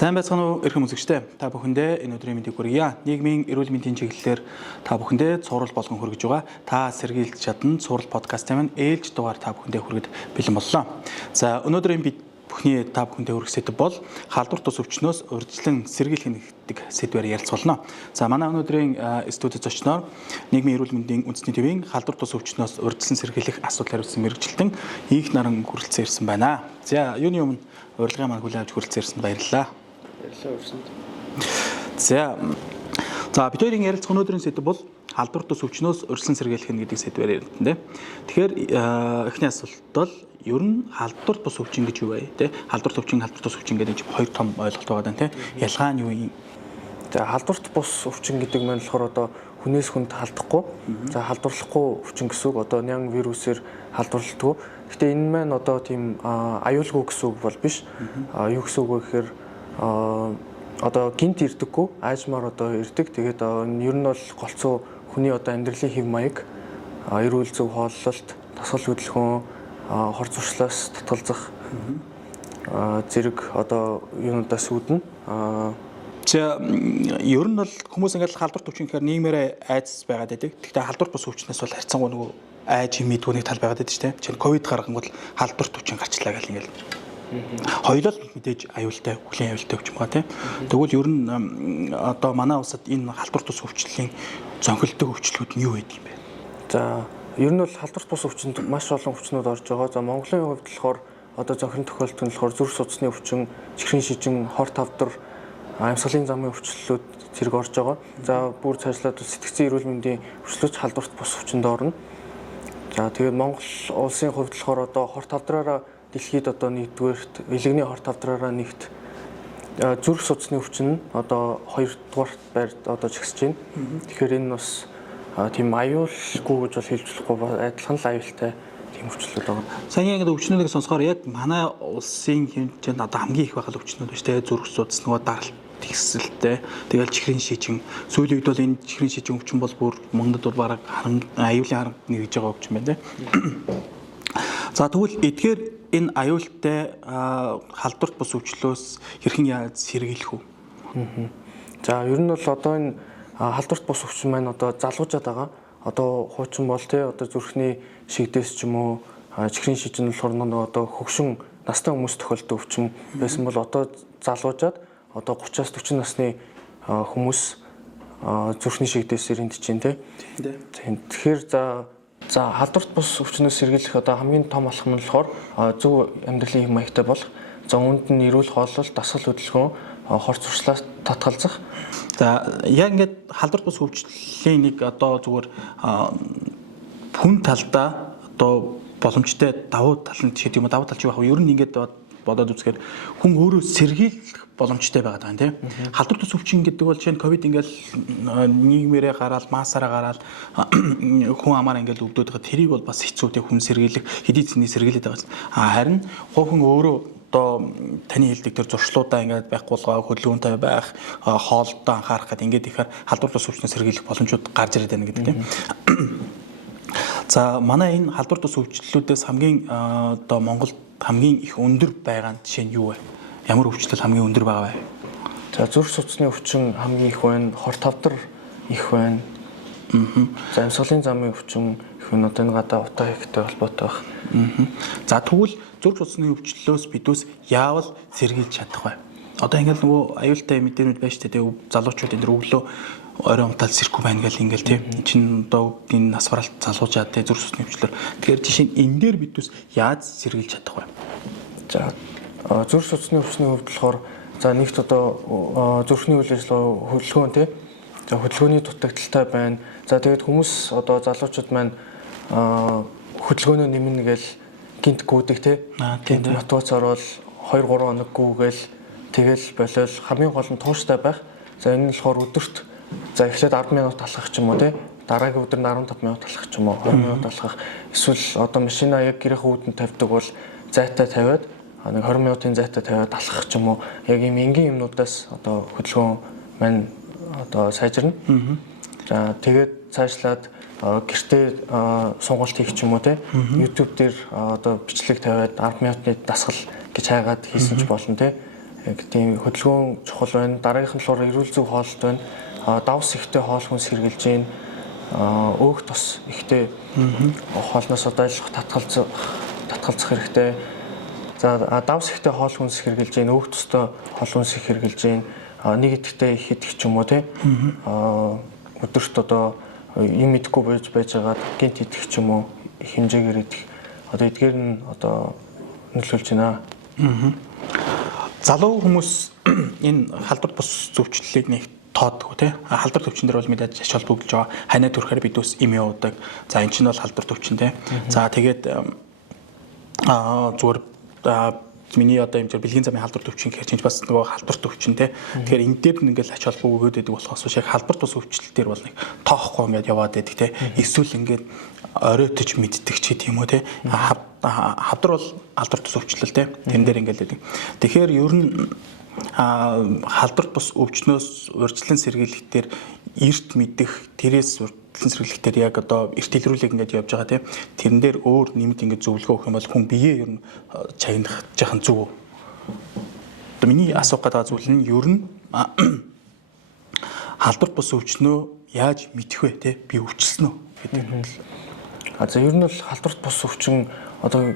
Сайн байцгаана уу эрхэм үзэгчдээ. Та бүхэндээ энэ өдрийн мэндийг хүргье. Нийгмийн эрүүл мэндийн чиглэлээр та бүхэндээ цуврал болгон хүргэж байгаа. Та сэргийлж чадна цуврал подкастын маань ээлж дугаар та бүхэндээ хүргэд бэлэн боллоо. За өнөөдрийн бид бүхний та бүхэндээ хүргэх сэдэв бол халдвар тус өвчнөөс урьдчилан сэргийлэх гэдэг сэдвээр ярилцуулна. За манай өнөөдрийн студид зочноор нийгмийн эрүүл мэндийн үндэсний төвийн халдвар тус өвчнөөс урьдчилан сэргийлэх асуудал хариуцсан мэрэгчлэн Инх Наран хүрэлцэн ирсэн байна. За юуны өмнө урилгын маань хүлээн авч хүрэлцэн ирсэнд баярлалаа. За бид хоёрын ярилцах өнөөдрийн сэдэв бол халдвар тус өвчнөөс урьдчилан сэргийлэх гэдэг сэдвээр ярилцсан. Тэгэхээр эхний асуулт бол ер нь халдвар тус өвчин гэж юу вэ? Тэ халдвар тус өвчин гэдэг чинь хоёр том ойлголт байгаа даа тэ. Ялгаа нь юу юм? За халдварт бус өвчин гэдэг нь болохоор одоо хүнээс хүнд халдахгүй. За халдварлахгүй өвчин гэсэн үг одоо нян вирусээр халдварлагддаг. Гэтэ энэ маань одоо тийм аюулгүй гэсэн үг бол биш. Юу гэсэн үг вэ гэхээр одоо гинт ирдэггүй, аажмаар одоо ирдэг. Тэгээд ер нь бол голцоо хүний одоо амьдралын хэв маяг, эрүүл зөв хооллолт, дасгал хөдөлгөөн, хор зуршлаас татгалзах зэрэг одоо юунуудаас үүднэ. За ер нь бол хүмүүс ингээд халдварт өвчин гэхээр нийгмээрээ айдас байгаад байдаг. Гэхдээ халдварт бус өвчнөөс бол харьцангуй нөгөө айж мэдгүүний тал байгаад байдаг шүү дээ. Жишээ нь ковид гаргангууд халдварт өвчин гарчлаа гэл ингээд. Хоёулаа мэдээж аюултай, хүлийн аюултай өвчин байгаа тийм. Тэгвэл ер нь одоо манай улсад энэ халдварт бус өвчлөлийн зонхилдог өвчлүүд нь юу байдаг юм бэ? За ер нь бол халдварт бус өвчинд маш олон өвчнүүд орж байгаа. За Монголын хувьд болохоор одоо зохирон тохиолдолт нь болохоор зүрх судасны өвчин, чихрийн шижин, хор тавдар, амьсгалын замын өвчлөлүүд зэрэг орж байгаа. За бүр цаашлаад сэтгцийн эрүүл мэндийн өвчлөлч халдварт бус өвчөнд орно. За тэгээд Монгол улсын хувьд болохоор одоо хор тавдраараа дэлхийд одоо нэгдүгээрт элэгний хор тавдраараа нэгт зүрх судасны өвчин нь одоо 2-р байрт одоо жигсэж байна. Тэгэхээр энэ бас тийм аюулгүй гэж бол хэлж болохгүй, адилхан л аюултай тийм өвчлүүд байгаа. Сайн яг өвчнүүдийг сонсохоор яг манай улсын хэмжээнд одоо хамгийн их байгаа өвчнүүд биш те зүрх судас нөгөө даралт тэгсэлтэй. Тэгэл чихрийн шижин сүүлийн үед бол энэ чихрийн шижин өвчин бол бүр Монголд бол бараг аюулын харант нэгж байгаа өвчин байна те. За тэгвэл эдгээр энэ аюултай халдварт бус өвчлөөс хэрхэн яаж сэргийлэх үү? За ер нь бол одоо энэ халдварт бус өвчин маань одоо залуужаад байгаа. Одоо хуучин бол те одоо зүрхний шигдээс ч юм уу чихрийн шижин болохоор одоо хөгшин настай хүмүүс тохиолддог өвчин байсан бол одоо залуужаад одоо 30-аас 40 насны хүмүүс зүрхний шигдээсээр энд чинь те. Тэгэхээр за халдварт бус өвчнөөс сэргийлэх одоо хамгийн том алхам нь болохоор зөв амьдралын хэв маягтай болох. За үүнд нь эрүүл хооллолт, дасгал хөдөлгөөн, хор зуршлаас татгалзах. За яг ингээд халдварт бус өвчлөлийн нэг одоо зүгээр хүн талдаа одоо боломжтой давуу тал нь гэдэг юм уу давуу тал чи яг ер нь ингээд бодоод үзэхээр хүн өөрөө сэргийлэх боломжтой байгаа даа тийм. Халдварт тус өвчин гэдэг бол жишээ нь ковид ингээл нийгмээрээ гараад маасаараа гараад хүн амаар ингээл өвдөд байгаа. Тэрийг бол бас хэцүү тийм хүн сэргийлэх хэдий зэний сэргийлээд байгаа. Харин хүн өөрөө одоо таны хэлдэг тэр зуршлуудаа ингээд байхгүй болгоо хөдөлгөөнтэй байх, хоолтой анхаарах гэдэг ингээд ихээр халдварт тус өвчнөөс сэргийлэх боломжууд гарч ирээд байна гэдэг тийм. За манай энэ халдварт тус өвчлөлүүдээс хамгийн одоо Монголд хамгийн их өндөр байгаа нь жишээ нь юу вэ? Ямар өвчлөл хамгийн өндөр байгаа вэ? За зүрх судасны өвчин хамгийн их байна, хор тавдар их байна. За амьсгалын замын өвчин их байна. Одоо энэ гадаа утаа ихтэй холбоотой байх. За тэгвэл зүрх судасны өвчлөлөөс бидүүс яавал сэргийлж чадах вэ? Одоо ингээл нөгөө аюултай мэдээнүүд байж тээ залуучууд энэ өглөө оройн унтаал сэрхгүй байна гэл ингээл тийм чинь одоо энэ нас баралт залуужаад тийм зүрх судасны өвчлөөр тэгэхээр жишээ нь энэ дээр бидүүс яаж сэргийлж чадах вэ? За зүрх судасны өвчний хувьд болохоор за нэгт одоо зүрхний үйл ажиллагаа хөдөлгөөн тийм за хөдөлгөөний дутагдaltaй байна. За тэгээд хүмүүс одоо залуучууд маань хөдөлгөөнөө нэмнэ гэл гинт гүйдэг тийм гинт мотивац ороод 2-3 хоног гүйгээл тэгэл болол хамгийн гол нь тууштай байх. За энэ нь болохоор өдөрт за эхлээд 10 минут алхах ч юм уу тий дараагийн өдөр нь 15 минут алхах ч юм уу 20 минут алхах эсвэл одоо машина яг гэрийнхээ үүдэнд тавьдаг бол зайтай тавиад нэг 20 минутын зайтай тавиад алхах ч юм уу яг ийм энгийн юмнуудаас одоо хөдөлгөөн маань одоо сайжирна. За тэгээд цаашлаад гэртээ сонголт хийх ч юм уу те YouTube дээр одоо бичлэг тавиад 10 минутын дасгал гэж хайгаад хийсэн ч болно те. Яг тийм хөдөлгөөн чухал байна. Дараагийнх нь болохоор эрүүл зүг хооллолт байна. Давс ихтэй хоол хүнс хэрглэж гин өөх тос ихтэй хоолноос одоо айлах татгалзах хэрэгтэй. За давс ихтэй хоол хүнс хэрглэж гин өөх тостой хоол хүнс хэрглэж гин нэг идэхтэй идэх ч юм уу те. Өдөрт одоо юм идэхгүй байж байгаад гинт идэх ч юм уу хэмжээгээр идэх. Одоо эдгээр нь одоо нөлөөлж байна. Залуу хүмүүс энэ халдвар бус зөвчлөлийг нэг тоодгүй тий. Халдвар төвчин дээр бол мэдээж ач холбогдож байгаа. Ханаа төрөхөр бид ус им явуудаг. За эн чинь бол халдвар төвчин тий. За тэгээд зүгээр миний одоо юм чинь бэлгийн замын халдвар төвчин гэхэр чинь бас нөгөө халдвар төвчин тий. Тэгэхээр энэ дээр ингээл ач холбог өгөөд байдаг болохоос шиг халдвар бус өвчлөл дээр бол нэг тоохгүй ингээд яваад байдаг тий. Эсвэл ингээд оройтож мэддэг ч гэдэг юм уу тий. Хавдар бол халдвар бус өвчлөл тий. Тэн дээр ингээл байдаг. Тэгэхээр ер нь халдвар бус өвчнөөс урьдчилан сэргийлэхтэр эрт мэдэх тэрээс урьдчилан сэргийлэхтэр яг одоо эрт илрүүлэг ингээд явж байгаа тийм тэрэн дээр өөр нэмэлт ингээд зөвлөгөө өгөх юм бол хүн биеэ ер нь чагнах жахан зүг. Одоо миний асуух гэдэг зүйл нь ер нь халдвар бус өвчнөө яаж мэдэх вэ тийм би өвчлсөн үү гэдэг нь. За ер нь бол халдварт бус өвчин одоо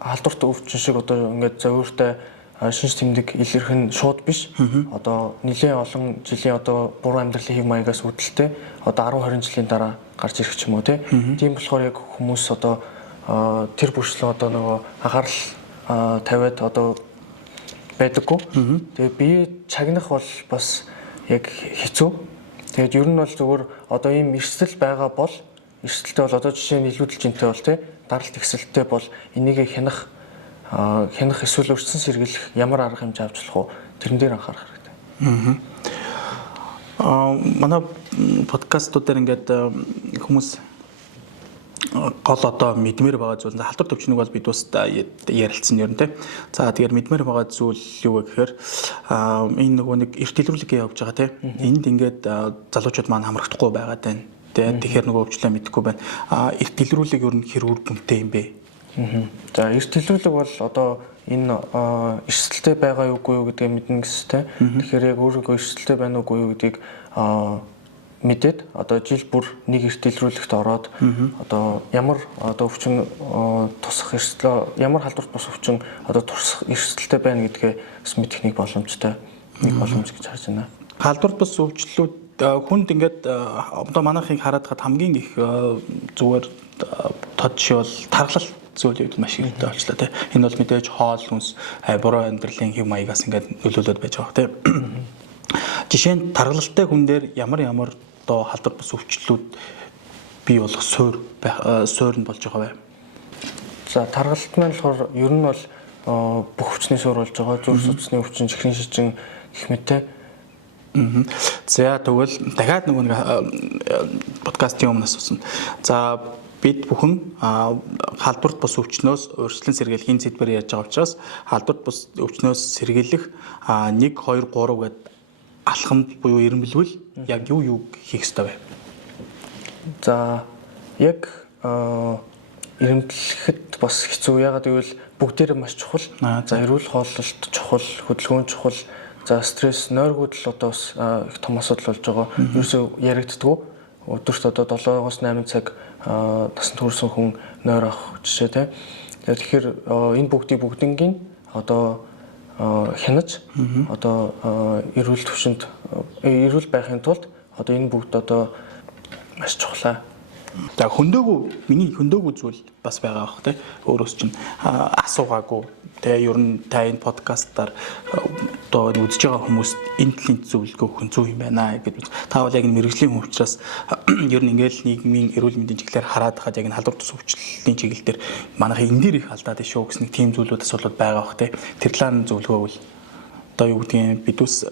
халдварт өвчин шиг одоо ингээд зовиртой шинж тэмдэг илэрх нь шууд биш. Одоо нэлээд олон жилийн одоо буруу амьдралын хэв маягаас үүдэлтэй одоо 10 20 жилийн дараа гарч ирэх ч юм уу тийм болохоор яг хүмүүс одоо тэр бүрчлэн одоо нөгөө анхаарал тавиад одоо байдаггүй. Тэгээ бие чагнах бол бас яг хэцүү. Тэгээд ер нь бол зөвхөн одоо ийм эрсдэл байгаа бол эрсдэлтэй бол одоо жишээ нь илүүдэл жинтэй бол даралт ихсэлттэй бол энийг хянах эсвэл өрчсөн сэргийлэх ямар арга хэмжээ авч болох вэ? Тэрэн дээр анхаарах хэрэгтэй. Манай подкастуудаар ингээд хүмүүс гол одоо мэдмээр байгаа зүйл халдвар төвчнийг бол бид ус ярилцсан юм тий. За тэгэхээр мэдмээр байгаа зүйл юу вэ гэхээр энэ нөгөө нэг эрт илрүүлэг явж байгаа тий. Энд ингээд залуучууд маань хамрагдахгүй байгаад байна. Тэгэхээр нөгөө өвчлөө мэдэхгүй байна. Эрт илрүүлэг ер нь хэр үр дүнтэй юм бэ? За эрт илрүүлэг бол одоо энэ эрсдэлтэй байгаа юугүй юу гэдгийг мэднэ гэстэй. Тэгэхээр яг өөрөөгөө эрсдэлтэй байна уугүй юу гэдгийг мэдээд одоо жил бүр нэг эрт илрүүлэгт ороод одоо ямар одоо өвчин тусах эрсдэл ямар халдварт бус өвчин одоо тусах эрсдэлтэй байна гэдгээ бас мэдэх нэг боломжтой. Нэг боломж гэж харж байна. Халдварт бус өвчлүүд хүнд ингээд одоо манайхыг хараад хад хамгийн их зүгээр тод жишээ бол тархалт зүйл үед маш ихтэй болчлаа тий. Энэ бол мэдээж хоол хүнс буруу амьдралын хэв маягаас ингээд нөлөөлөд байж байгаа тий. Жишээ нь тархалтай хүн дээр ямар одоо халдвар бус өвчлүүд бий болох суурь нь болж байгаа бай. За тархалт маань болохоор ер нь бол бүх өвчний суурь болж байгаа. Зүрх судасны өвчин, чихрийн шижин гэх мэттэй. За тэгвэл дахиад нэг подкастын өмнө асуусан. За бид бүхэн халдварт бус өвчнөөс урьдчилан сэргийлэхийн зэдвэр ярьж байгаа учраас халдварт бус өвчнөөс сэргийлэх 1 2 3 гээд алхамд буюу ирэмбэлвэл яг юу хийх ёстой вэ? За яг ирэмблэхэд бас хэцүү. Ягаад гэвэл бүгдээрээ маш чухал. За эрүүл хооллолт чухал, хөдөлгөөн чухал. За стресс, нойргуудл одоо их том асуудал болж байгаа. Ерөөсөө яригддаггүй. Өдөрт одоо 7-8 цаг насанд хүрсэн хүн нойр авах жишээ тийм. Тэгэхээр энэ бүгдийн одоо хянаж одоо эрүүл төвшөнд эрүүл байхын тулд одоо энэ бүгд одоо маш чухал. За миний хөндөөгүй зүйл бас байгаа бах тий. Өөрөөс чинь асуугаагүй. Тэгээ ер нь та энэ подкастаар одоо үзэж байгаа хүмүүст энэ талын зөвлөгөө өгөх нь зөв юм байна гэдэг. Та бол яг энэ мэрэгжлийн хүн учраас ер нь ингээл нийгмийн эрүүл мэндийн чиглэлээр хараад хаад яг энэ халдвар тус өвчлөлийн чиглэлээр манайх энэ дээр их алдаад шүү гэсэн нэг тийм зүйлүүд асуудлууд байгаа бах тий. Тэр талаар нь зөвлөгөө өгвөл одоо юу гэдгийг бид ус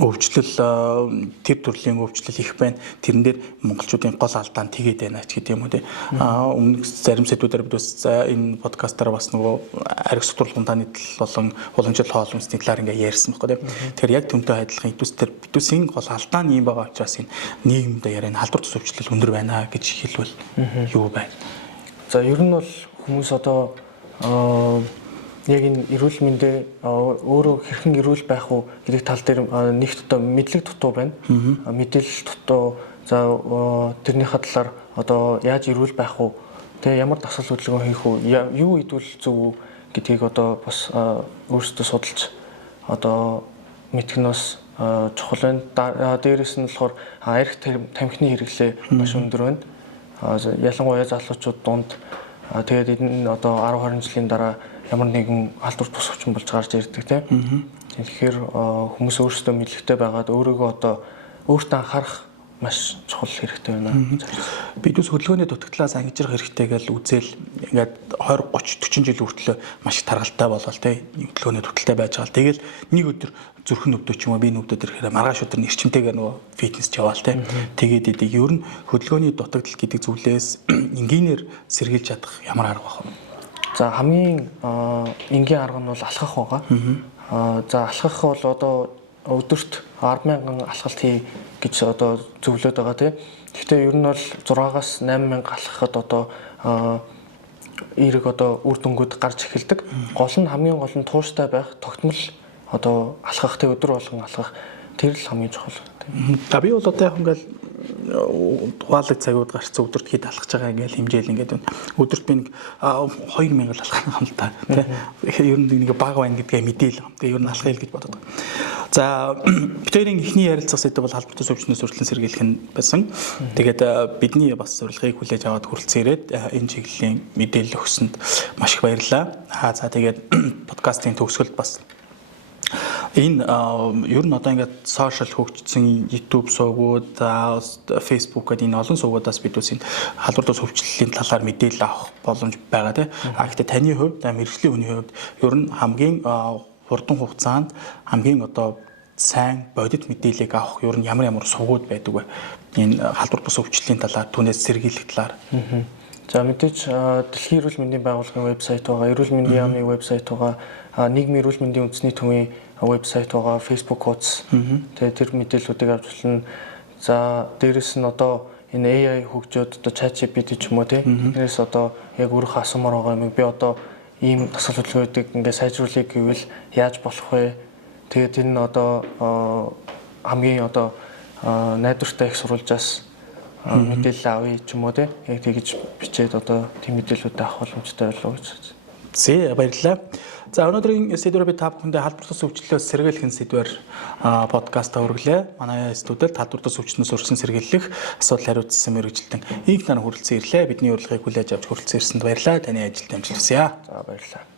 өвчлөл тэр төрлийн өвчлөл их байна. Тэрэн дээр монголчуудын гол алдаа нь тэгээд байна ч гэдэг юм уу те. Өмнөх зарим сэдвүүдээр бид бас энэ подкастаар бас нөгөө арх судруулгын тааны болон уламжлал хоолмсны талаар ингээ ярьсан байхгүй те. Тэгэхээр яг түүнтэй адилхан битүүсийн гол алдаа нь юм байгаа учраас энэ нийгэмд яриа халдвар тус өвчлөл өндөр байна гэж хэлвэл юу байна? За ер нь бол хүмүүс одоо яг энэ эрүүл мэндэ өөрөө хэрхэн эрүүл байх уу гэдэг тал дээр нэгт одоо мэдлэг дутуу байна. Мэдээлэл дутуу. За тэрнийхээ талаар одоо яаж эрүүл байх уу? Тэгээ ямар дасгал хөдөлгөөн хийх үү? Юу идвэл зөв үү гэдгийг одоо бас өөрсдөө судалж одоо мэдэх нь бас чухал байна. Дээрээс нь болохоор арх тамхины хэрэглээ маш өндөр байна. Ялангуяа залуучууд дунд тэгээд энэ одоо 10-20 жилийн дараа ямар нэгэн халдвар тус өвчин болж гарч ирдэг тийм. Тэгэхээр хүмүүс өөрсдөө мэдлэгтэй байгаад өөрийгөө одоо өөртөө анхаарах маш чухал хэрэгтэй байна. Бид үс хөдөлгөөний дутагдлаас ангижрах хэрэгтэй гэж үзэл ингээд 20 30 40 жил хүртэл маш их таргалтай болол тийм хөдөлгөөний дутагдлаа байж байгаа. Тэгэл нэг өдөр зүрхэн өвдөө ч юм уу би нүвдөд ирэхээр маргааш өдөр нэрчимтэйгээр нөгөө фитнес яваал тийм. Тэгээд идэг ер нь хөдөлгөөний дутагдал гэдэг зүйлээс энгийнээр сэргийлж чадах ямар арга байх вэ? За хамгийн энгийн арга нь бол алхах байгаа. За алхах бол одоо өдөрт 10,000 алхалт хий гэж одоо зөвлөд байгаа тийм. Гэхдээ ер нь бол 6-аас 8,000 алхахад одоо эерэг одоо үр дүнгууд гарч эхэлдэг. Хамгийн гол нь тууштай байх, тогтмол одоо алхах тийм өдөр болгон алхах тэр л хамгийн чухал. За би бол одоо яг ингээл ухаалаг цагууд гарч өдөрт хэд алхаж байгаа ингээл хэмжээл ингээд байна. Өдөрт би нэг 2,000 алхах юм л та тийм. Ер нь нэг баг байна гэдгээ мэдээл. Тэгээ ер нь алхая л гэж бодод байгаа. За бидний эхний ярилцах сэдв бол халдвар тус өвчнөөс үргэлжлэн сэргийлэх нь байсан. Тэгээд бидний бас урилгыг хүлээж аваад хүрэлцэн ирээд энэ чиглэлийн мэдээлэл өгсөнд маш их баярлалаа. За тэгээд подкастын төгсгөлд бас энэ ер нь одоо ингээд сошиал хөгжсөн YouTube сувгууд, Facebook гэдэг энэ олон сувгуудаас бид үс энэ халдвар тус өвчлөлийн талаар мэдээлэл авах боломж байгаа тийм. Гэхдээ таны хувьд мэргэжлийн хүний хувьд ер нь хамгийн хурдан хугацаанд хамгийн одоо сайн бодит мэдээллийг авах ер нь ямар сувгууд байдаг вэ? Энэ халдвар тус өвчлөлийн талаар түүнээс сэргийлэх талаар. За мэдээж Дэлхийн эрүүл мэндийн байгууллагын вебсайт байгаа, эрүүл мэндийн яамны вебсайт байгаа, нийгмийн эрүүл мэндийн үндэсний төвийн вебсайт байгаа, Facebook хуудас. Тэгээ тэр мэдээллүүдийг авч болно. За дээрэс нь одоо энэ AI хөгжөөд одоо ChatGPT ч юм уу тэрнээс одоо яг өөрөө асуумаар байгаа юм. Би одоо ийм дасгал хөдөлгөөнийг ингээд сайжруулах гэвэл яаж болох вэ? Тэгээд энэ одоо хамгийн одоо найдвартай их сурвалжаас мэдээлэл авъя ч юм уу яг тэгж бичээд одоо тийм мэдээлэлүүд авах боломжтой болов гэж байна. Зэ баярлалаа. За өнөөдрийн сэдвээр би та бүхэндээ халдвар тус өвчлөлөөс сэргийлэх сэдвээр подкаст хүргэлээ. Манай студид халдвар тус өвчнөөс өргөсөн сэргийлэх асуудал хариуцсан мэргэжилтэн инх нар хүрэлцэн ирлээ. Бидний урилгыг хүлээж авч хүрэлцэн ирсэнд баярлалаа. Таны ажилд амжилт хүсье. За баярлалаа.